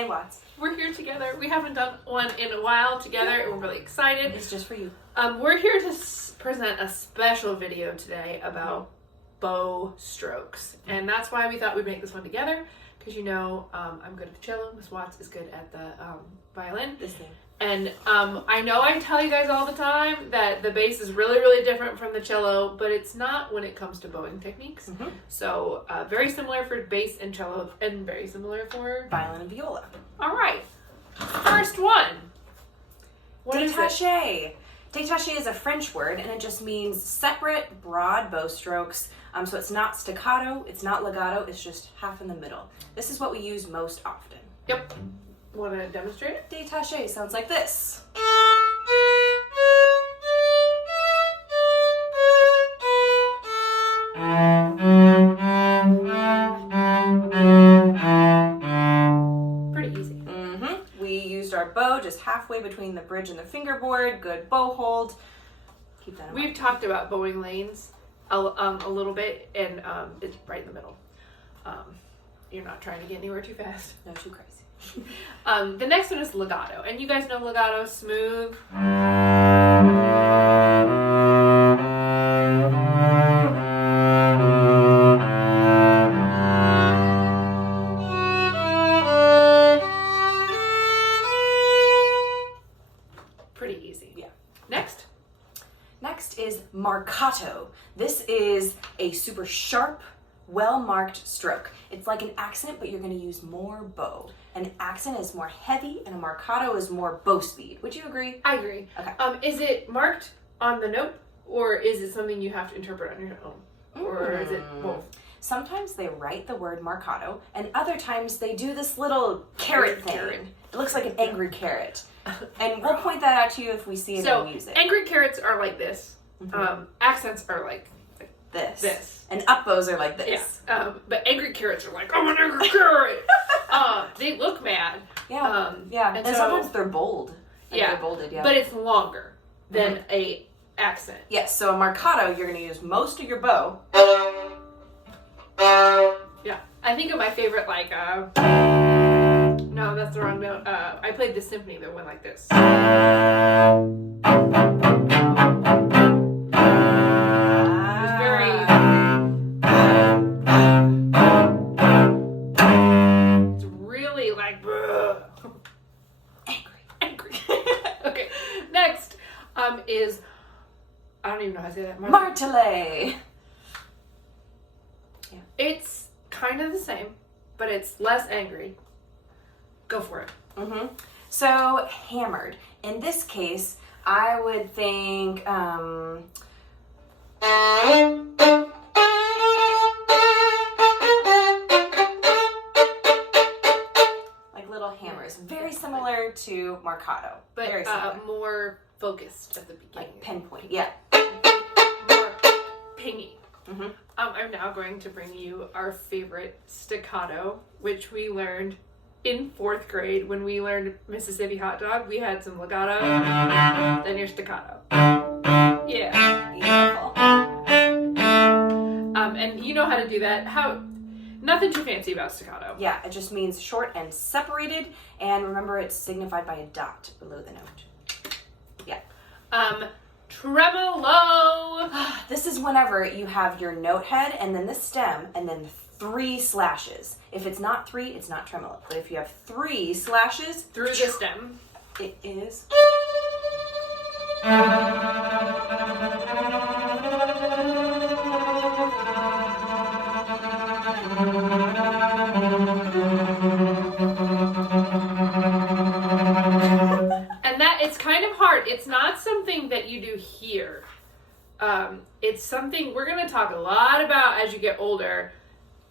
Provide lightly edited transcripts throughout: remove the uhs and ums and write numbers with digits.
And Watts. We're here together. We haven't done one in a while together, and we're really excited. It's just for you. We're here to present a special video today about bow strokes, and that's why we thought we'd make this one together. Because I'm good at the cello. Miss Watts is good at the violin. This thing. And I know I tell you guys all the time that the bass is really, really different from the cello, but it's not when it comes to bowing techniques. Mm-hmm. So very similar for bass and cello, and very similar for Violin and viola. All right, first one. What is it? Détaché. Détaché is a French word, and it just means separate, broad bow strokes. So it's not staccato, it's not legato, it's just half in the middle. This is what we use most often. Yep. Want to demonstrate it? Détaché sounds like this. Pretty easy. We used our bow just halfway between the bridge and the fingerboard. Good bow hold. Keep that in mind. We've talked about bowing lanes a little bit, and it's right in the middle. You're not trying to get anywhere too fast. No, too crazy. The next one is legato, and you guys know legato, smooth. Pretty easy. Yeah. Next. Next is marcato. This is a super sharp, well-marked stroke. It's like an accent, but you're going to use more bow. An accent is more heavy, and a marcato is more bow speed. Would you agree? I agree. Okay. Is it marked on the note, or is it something you have to interpret on your own? Or is it both? Sometimes they write the word marcato, and other times they do this little carrot thing. Carrot. It looks like an angry carrot. And we'll point that out to you if we see it So, in music. angry carrots are like this. Accents are like This. And up bows are like this. yeah. But angry carrots are like, I'm an angry carrot. They look mad. Yeah. Yeah. And so- sometimes they're bold. Like Yeah. They're bolded, yeah. But it's longer than a accent. Yes, so a marcato, you're going to use most of your bow. Yeah. I think of my favorite, like, no, that's the wrong note. I played the symphony that went like this. It's really like, angry. Okay. Next, is, I don't even know how to say that. Martelé. It's kind of the same, but it's less angry. Go for it. So, hammered. In this case, I would think, like little hammers. Very similar to marcato. But Very similar. more focused at the beginning. Like pinpoint, yeah. More pingy. Mm-hmm. I'm now going to bring you our favorite staccato, which we learned in 4th grade when we learned Mississippi Hot Dog. We had some legato, then your staccato. Yeah. Beautiful. And you know how to do that. Nothing too fancy about staccato. Yeah, it just means short and separated, and remember it's signified by a dot below the note. Yeah. Tremolo. This is whenever you have your note head and then the stem and then 3 slashes. If it's not 3, it's not tremolo. But if you have 3 slashes Through the stem. it is. And that it's kind of hard. It's not something that you do here. It's something we're going to talk a lot about as you get older.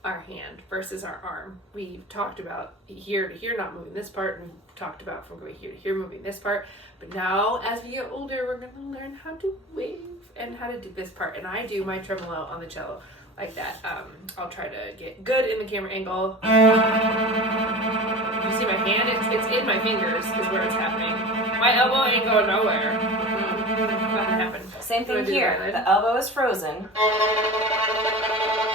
Our hand versus our arm. We've talked about here to here, not moving this part, and we've talked about from going here to here, moving this part. But now, as we get older, we're going to learn how to wave and how to do this part. And I do my tremolo on the cello like that. I'll try to get good in the camera angle. You see my hand? It's in my fingers is where it's happening. My elbow ain't going nowhere. Nothing happened. Same You wanna thing do here. that, The elbow is frozen.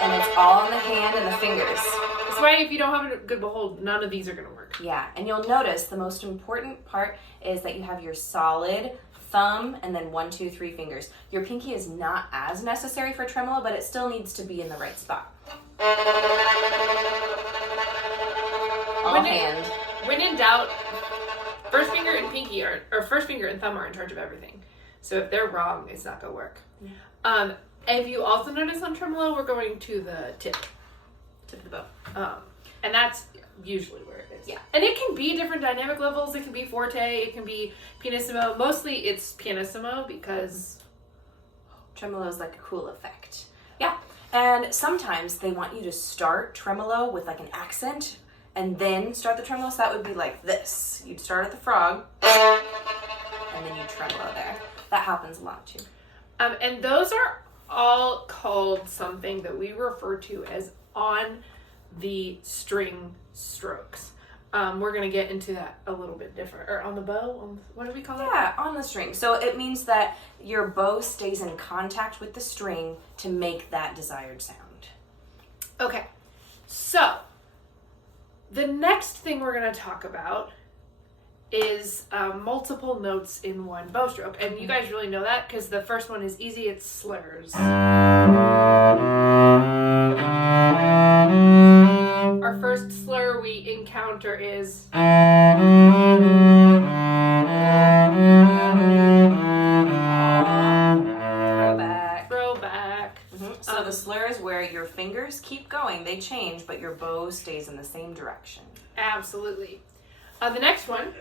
And it's all in the hand and the fingers. This why if you don't have a good bow hold, none of these are going to work. Yeah, and you'll notice the most important part is that you have your solid thumb and then 1, 2, 3 fingers. Your pinky is not as necessary for tremolo, but it still needs to be in the right spot. All hand. When in doubt, first finger and pinky or first finger and thumb are in charge of everything. So if they're wrong, it's not going to work. Yeah. If you also notice on tremolo, we're going to the tip Tip of the bow. and that's usually where it is. Yeah. And it can be different dynamic levels. It can be forte. It can be pianissimo. Mostly it's pianissimo because Tremolo is like a cool effect. Yeah. And sometimes they want you to start tremolo with like an accent and then start the tremolo. So that would be like this. You'd start at the frog and then you tremolo there. That happens a lot too. and those are all called something that we refer to as on the string strokes. We're going to get into that a little bit different. Or on the bow? What do we call it? Yeah, on the string. So it means that your bow stays in contact with the string to make that desired sound. Okay. So, the next thing we're going to talk about is multiple notes in one bow stroke. And you guys really know that because the first one is easy. It's slurs. Our first slur we encounter is throwback. So the slur is where your fingers keep going. They change, but your bow stays in the same direction. Absolutely. The next one.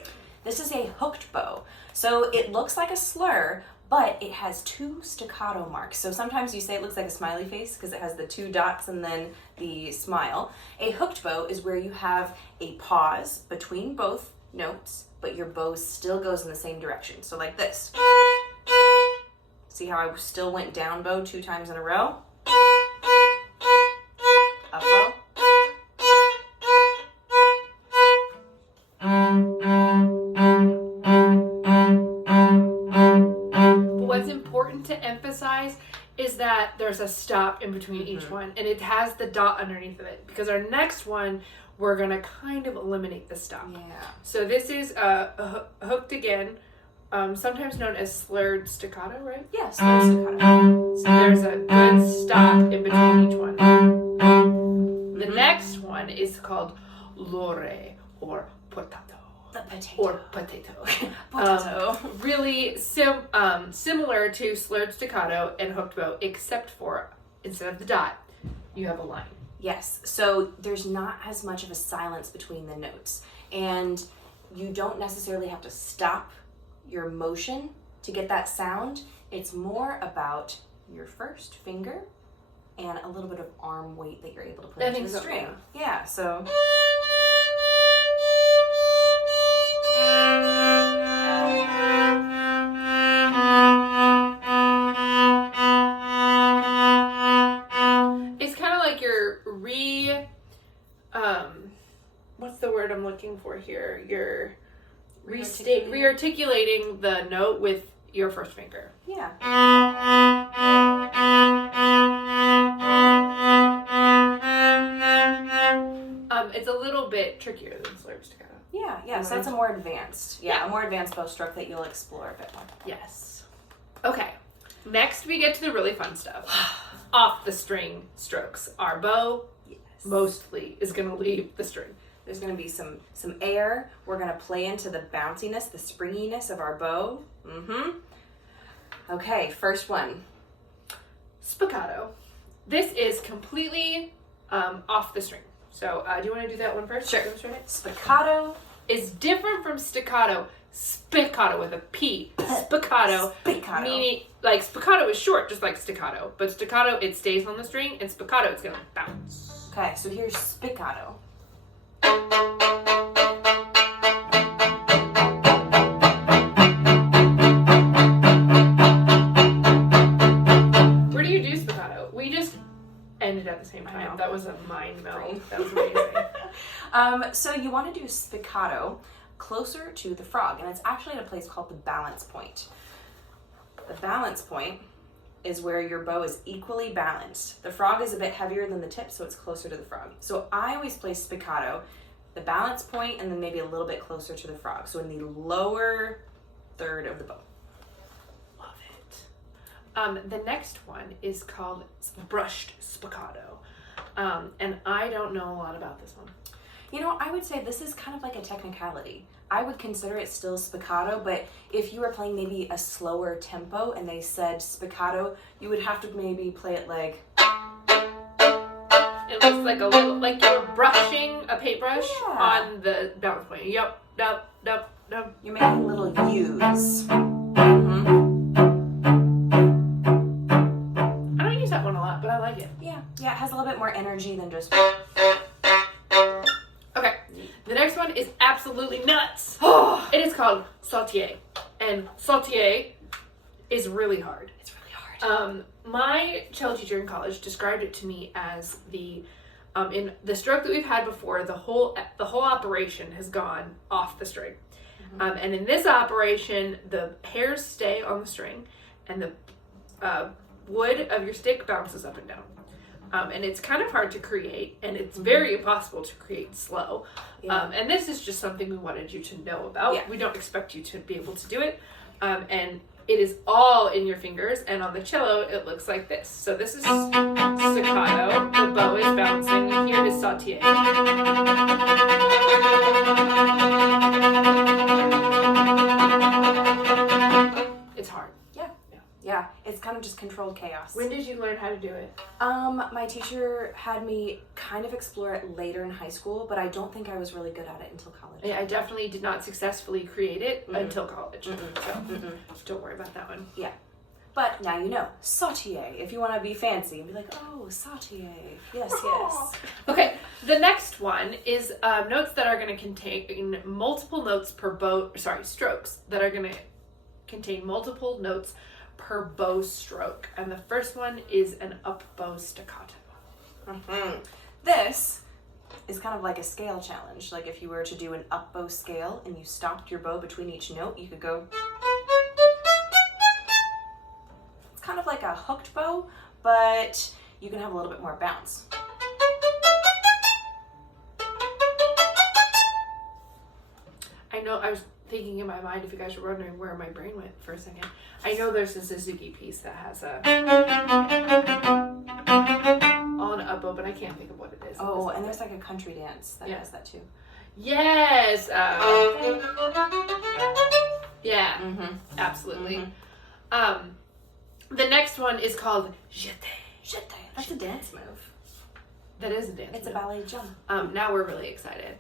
This is a hooked bow. So it looks like a slur, but it has 2 staccato marks. So sometimes you say it looks like a smiley face because it has the 2 dots and then the smile. A hooked bow is where you have a pause between both notes, but your bow still goes in the same direction. So like this. See how I still went down bow 2 times in a row? Up bow. What's important to emphasize is that there's a stop in between each one, and it has the dot underneath of it because our next one we're gonna kind of eliminate the stop. Yeah. So this is hooked again, sometimes known as slurred staccato, right? Yes, there's staccato. So there's a good stop in between each one. The next one is called lore or potato. The potato. Or potato. Potato. Really similar to slurred staccato and hooked bow, except for instead of the dot, you have a line. Yes, so there's not as much of a silence between the notes, and you don't necessarily have to stop your motion to get that sound. It's more about your first finger and a little bit of arm weight that you're able to put into the string. Yeah, so. It's kind of like you're what's the word I'm looking for here? You're re-articulating the note with your first finger. Yeah. It's a little bit trickier than slurred staccato. Yeah, so that's a more advanced, a more advanced bow stroke that you'll explore a bit more. Yes. Okay. Next we get to the really fun stuff. Off the string strokes. Our bow mostly is going to leave the string. There's going to be some air. We're going to play into the bounciness, the springiness of our bow. Okay, first one. Spiccato. This is completely off the string. So do you want to do that one first? Sure. Demonstrate it? Spiccato is different from staccato. Spiccato with a P. Spiccato. Spiccato. Meaning, like, spiccato is short, just like staccato. But staccato, it stays on the string, and spiccato, it's going to bounce. Okay, so here's spiccato. Where do you do spiccato? We just ended at the same time. That was a mind meld. That was amazing. So you want to do spiccato closer to the frog, and it's actually at a place called the balance point. The balance point is where your bow is equally balanced. The frog is a bit heavier than the tip, so it's closer to the frog. So I always play spiccato, the balance point, and then maybe a little bit closer to the frog. So in the lower third of the bow. Love it. The next one is called brushed spiccato. And I don't know a lot about this one. You know, I would say this is kind of like a technicality. I would consider it still spiccato, but if you were playing maybe a slower tempo and they said spiccato, you would have to maybe play it like... It looks like a little, like you're brushing a paintbrush Yeah. on the balance point. Yep, yep, yep, yep. You're making little U's. Mm-hmm. I don't use that one a lot, but I like it. Yeah, it has a little bit more energy than just... Okay, the next one is absolutely nuts. It is called sautier, and sautier is really hard. It's really hard. My cello teacher in college described it to me as the in the stroke that we've had before, the whole operation has gone off the string. And in this operation, the hairs stay on the string, and the wood of your stick bounces up and down. And it's kind of hard to create, and it's very impossible to create slow. Yeah. And this is just something we wanted you to know about. Yeah. We don't expect you to be able to do it. And it is all in your fingers, and on the cello, it looks like this. So this is staccato, the bow is bouncing, and here is sautier. It's hard. Yeah, it's kind of just controlled chaos. When did you learn how to do it? My teacher had me kind of explore it later in high school, but I don't think I was really good at it until college. I definitely did not successfully create it until college. So don't worry about that one. Yeah. But now you know, sautier, if you want to be fancy and be like, oh, sautier. Yes, yes. Okay, the next one is notes that are going to contain multiple notes per bow, strokes that are going to contain multiple notes per bow stroke. And the first one is an up bow staccato. This is kind of like a scale challenge. Like if you were to do an up bow scale and you stopped your bow between each note, you could go... It's kind of like a hooked bow, but you can have a little bit more bounce. I know, I was thinking in my mind, if you guys were wondering where my brain went for a second, I know there's a Suzuki piece that has a all an up bow, but I can't think of what it is. Oh, and there's like a country dance that has that too. Yes! Yeah, absolutely. The next one is called jeté. Jeté. That's a dance move. That is a dance It's move. a ballet jump. Now we're really excited.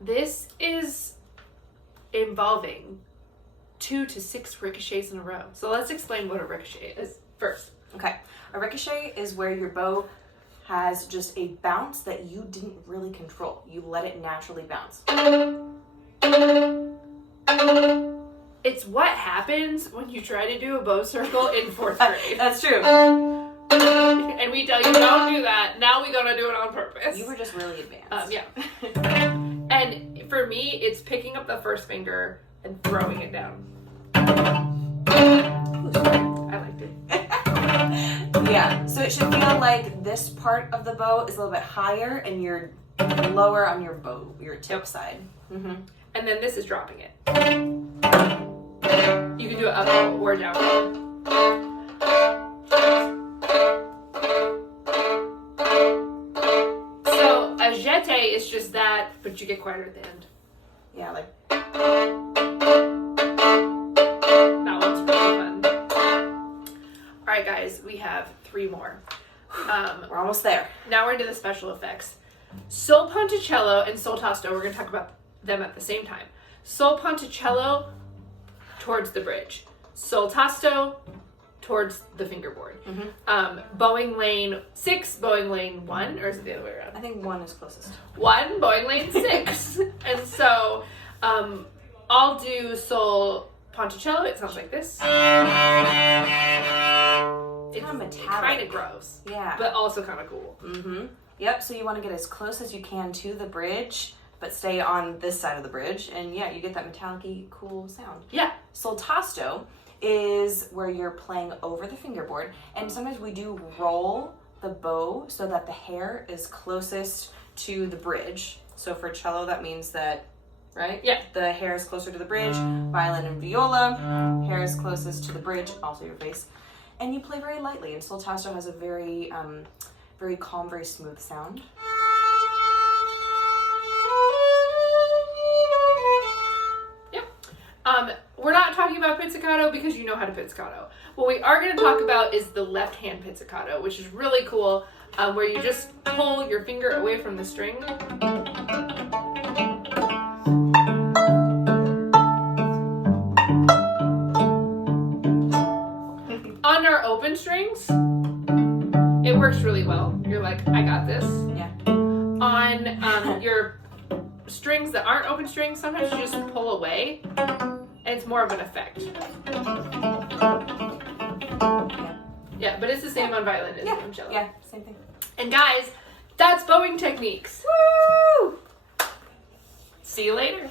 This is involving 2 to 6 ricochets in a row. So let's explain what a ricochet is first. Okay. A ricochet is where your bow has just a bounce that you didn't really control. You let it naturally bounce. It's what happens when you try to do a bow circle in 4th grade. That's true. And we tell you don't do that. Now we gotta do it on purpose. You were just really advanced. Yeah. And for me, it's picking up the first finger and throwing it down. I liked it. Yeah, so it should feel like this part of the bow is a little bit higher and you're lower on your bow, your tip side. And then this is dropping it. You can do it up or down. So a jeté is just that, but you get quieter at the end. Yeah, like... That one's really fun. Alright guys, we have 3 more. We're almost there. Now we're into the special effects. Sol ponticello and sol tasto, we're going to talk about them at the same time. Sol ponticello towards the bridge. Sol tasto towards the fingerboard. Bowing lane 6, bowing lane 1, or is it the other way around? I think 1 is closest. 1, bowing lane 6. And so I'll do sol ponticello. It sounds like this. It's Kinda metallic. kind of gross. Yeah. But also kind of cool. Yep, so you want to get as close as you can to the bridge, but stay on this side of the bridge, and yeah, you get that metallic-y, cool sound. Yeah. Sol tasto is where you're playing over the fingerboard, and sometimes we do roll the bow so that the hair is closest to the bridge. So for cello, that means that, right? Yeah. The hair is closer to the bridge. Violin and viola, hair is closest to the bridge, also your face. And you play very lightly, and soltato has a very, very calm, very smooth sound. We're not talking about pizzicato because you know how to pizzicato. What we are going to talk about is the left hand pizzicato, which is really cool, where you just pull your finger away from the string. On our open strings, it works really well. You're like, I got this. Yeah. On your strings that aren't open strings, sometimes you just pull away. And it's more of an effect. Yeah, but it's the same on violin as on cello. Yeah, same thing. And guys, that's bowing techniques. Woo! See you later.